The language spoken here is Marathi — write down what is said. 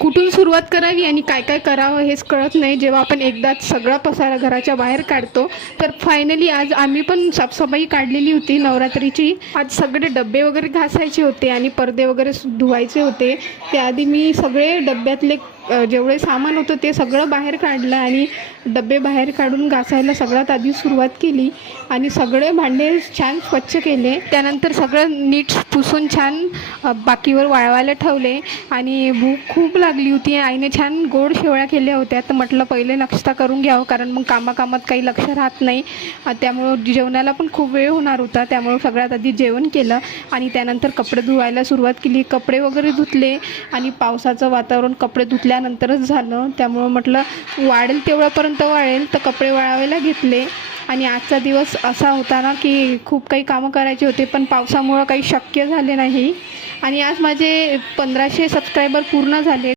कुठून सुरुवात करावी आणि काय काय करावं हेच कळत नाही जेव्हा आपण एकदाच सगळा पसारा घराच्या बाहेर काढतो. तर फायनली आज आम्ही पण साफसफाई काढलेली होती नवरात्रीची. आज सगळे डबे वगैरे घासायचे होते आणि पडदे वगैरे धुवायचे होते. त्याआधी मी सगळे डब्यातले जेवढे सामान होतं ते सगळं बाहेर काढलं आणि डबे बाहेर काढून घासायला सगळ्यात आधी सुरुवात केली आणि सगळे भांडे छान स्वच्छ केले. त्यानंतर सगळं नीट पुसून छान बाकीवर वाळवायला ठेवले आणि भूक खूप लागली होती. आईने छान गोड शेवळ्या केल्या होत्या, तर म्हटलं पहिले नाश्ता करून घ्यावं कारण मग कामाकामात काही लक्ष राहत नाही. त्यामुळं जेवणाला पण खूप वेळ होणार होता, त्यामुळं सगळ्यात आधी जेवण केलं आणि त्यानंतर कपडे धुवायला सुरुवात केली. कपडे वगैरे धुतले आणि पावसाचं वातावरण कपडे धुतल्यानंतरच झालं, त्यामुळं म्हटलं वाळेल तेवढ्यापर्यंत वाळेल, तर कपडे वाळवायला घेतले. आणि आजचा दिवस असा होता ना की खूप काही कामं करायचे होते पण पावसामुळं काही शक्य झाले नाही. आणि आज माझे 1500 सबस्क्रायबर पूर्ण झाले.